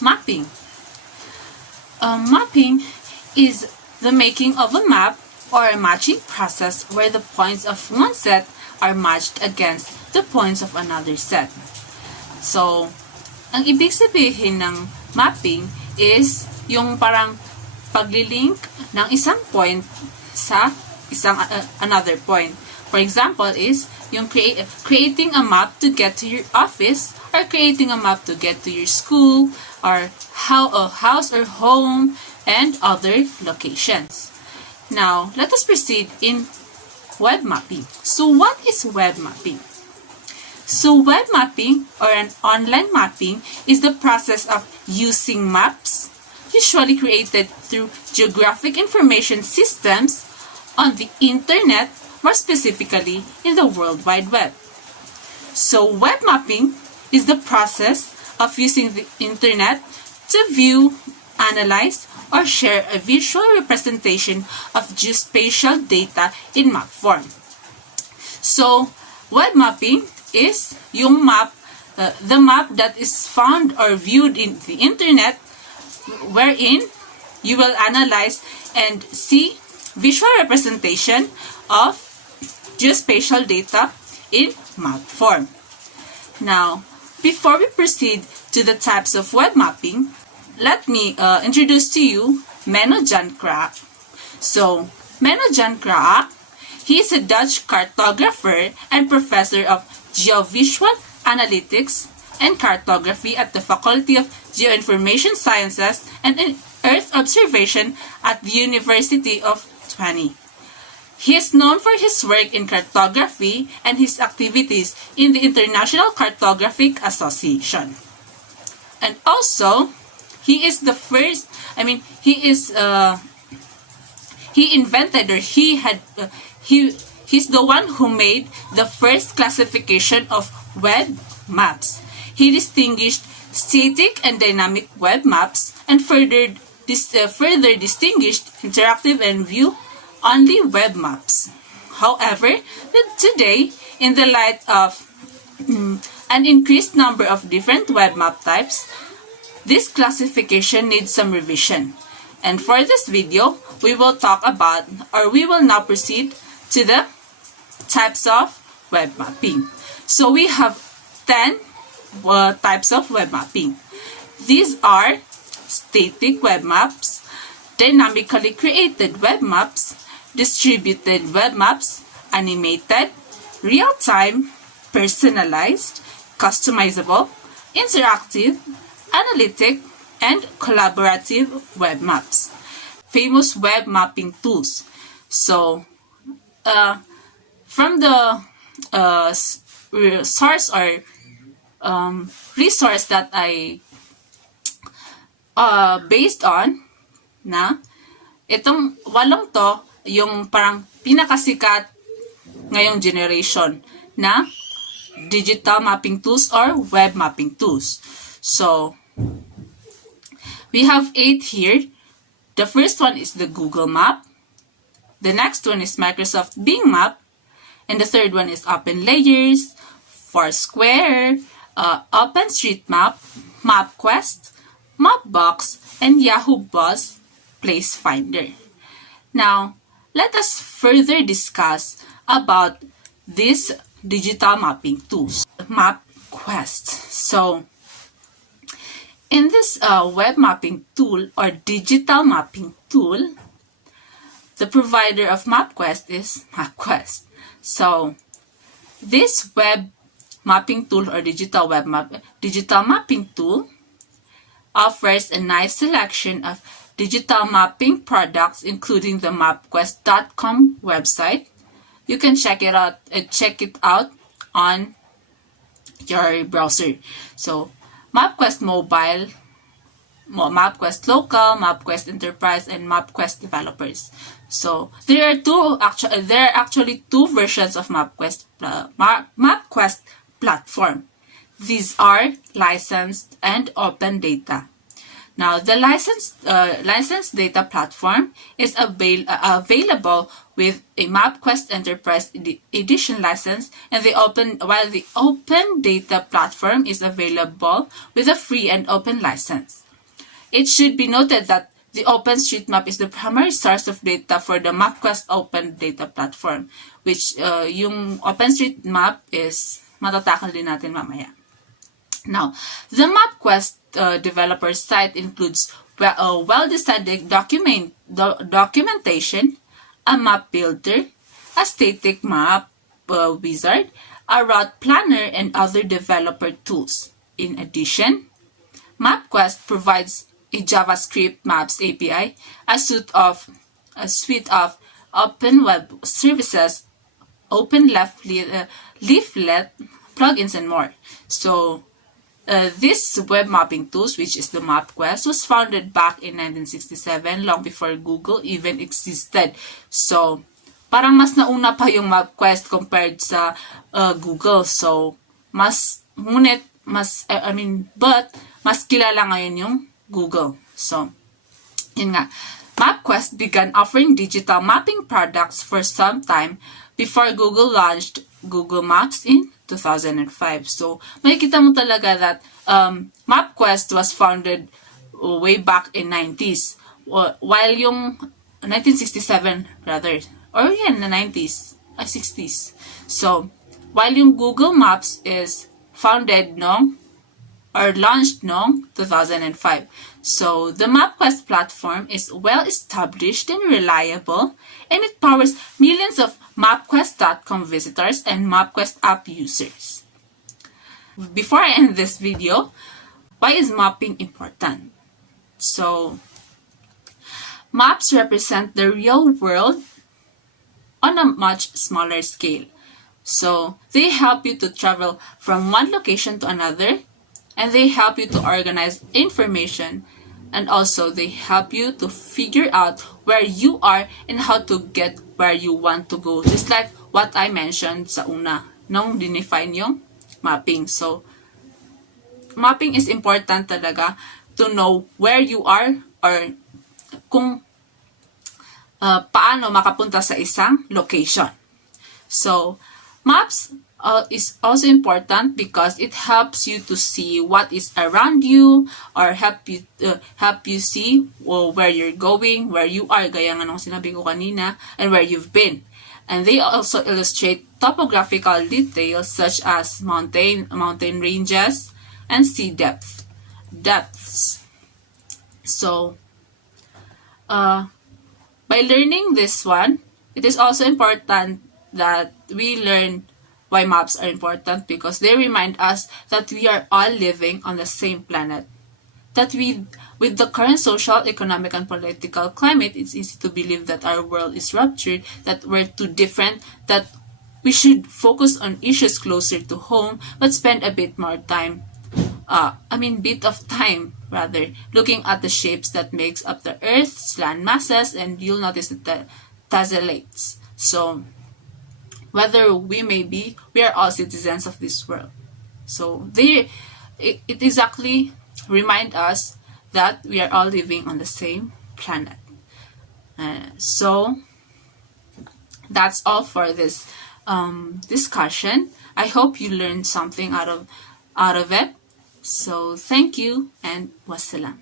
Mapping. Mapping is the making of a map or a matching process where the points of one set are matched against the points of another set. So, ang ibig sabihin ng mapping is yung parang paglilink ng isang point sa another point. For example is yung creating a map to get to your office, or creating a map to get to your school, or house or home, and other locations. Now, let us proceed in web mapping. So what is web mapping? So web mapping, or an online mapping, is the process of using maps, usually created through geographic information systems on the internet, more specifically in the World Wide Web. So web mapping is the process of using the internet to view, analyze, or share a visual representation of geospatial data in map form. So web mapping is yung map, the map that is found or viewed in the internet, wherein you will analyze and see visual representation of geospatial data in map form. Now, before we proceed to the types of web mapping, let me introduce to you Menno Jan Kraak. So, Menno Jan Kraak, he is a Dutch cartographer and professor of geovisual analytics and cartography at the Faculty of Geoinformation Sciences and Earth Observation at the University of Twente. He is known for his work in cartography and his activities in the International Cartographic Association. And also, he is the first, he invented, or he's the one who made the first classification of web maps. He distinguished static and dynamic web maps, and further distinguished interactive and view-only web maps. However, today, in the light of an increased number of different web map types, this classification needs some revision. And for this video, we will talk about, or we will now proceed to the types of web mapping. So we have 10 types of web mapping. These are static web maps, dynamically created web maps, distributed web maps, animated, real-time, personalized, customizable, interactive, analytic, and collaborative web maps. Famous web mapping tools. So, from the source or resource that I based on na itong walong to yung parang pinakasikat ngayong generation na digital mapping tools or web mapping tools. So we have 8 here. The first one is the Google Map. The next one is Microsoft Bing Map. And the third one is OpenLayers, Foursquare, OpenStreetMap, MapQuest, Mapbox, and Yahoo Buzz Place Finder. Now, let us further discuss about these digital mapping tools. MapQuest. So, in this web mapping tool or digital mapping tool, the provider of MapQuest is MapQuest. So, this web mapping tool or digital mapping tool offers a nice selection of digital mapping products, including the MapQuest.com website. You can check it out on your browser. So, MapQuest Mobile, MapQuest Local, MapQuest Enterprise, and MapQuest Developers. So there are actually two versions of MapQuest platform. These are licensed and open data. Now, the licensed data platform is available with a MapQuest Enterprise Edition license, and while the open data platform is available with a free and open license. It should be noted that the OpenStreetMap is the primary source of data for the MapQuest Open Data Platform, which yung OpenStreetMap is matatakal din natin mamaya. Now, the MapQuest developer site includes well-designed documentation, a map builder, a static map wizard, a route planner, and other developer tools. In addition, MapQuest provides a JavaScript Maps API, a suite of open web services, open leaflet, plugins, and more. So, this web mapping tools, which is the MapQuest, was founded back in 1967, long before Google even existed. So, parang mas nauna pa yung MapQuest compared sa Google. So, mas kilala ngayon yung Google. So, yun nga. MapQuest began offering digital mapping products for some time before Google launched Google Maps in 2005. So, makikita mo talaga that MapQuest was founded way back in 90s. While yung 1967 rather, or yan, the 90s, 60s. So, while yung Google Maps is founded launched noong 2005. So, the MapQuest platform is well-established and reliable, and it powers millions of MapQuest.com visitors and MapQuest app users. Before I end this video, why is mapping important? So, maps represent the real world on a much smaller scale. So, they help you to travel from one location to another, and they help you to organize information, and also they help you to figure out where you are and how to get where you want to go. Just like what I mentioned sa una, nung dinefine yung mapping. So, mapping is important talaga to know where you are or kung paano makapunta sa isang location. So, maps is also important because it helps you to see what is around you or help you see where you're going, where you are, gaya nga nung sinabi ko kanina, and where you've been. And they also illustrate topographical details such as mountain ranges and sea depths. So, by learning this one, it is also important that we learn why maps are important, because they remind us that we are all living on the same planet. That with the current social, economic, and political climate, it's easy to believe that our world is ruptured, that we're too different, that we should focus on issues closer to home, but spend a bit more time, bit of time rather, looking at the shapes that makes up the Earth's land masses, and you'll notice the tessellates. So, whether we are all citizens of this world. So it exactly remind us that we are all living on the same planet. So that's all for this discussion. I hope you learned something out of it. So thank you and wassalam.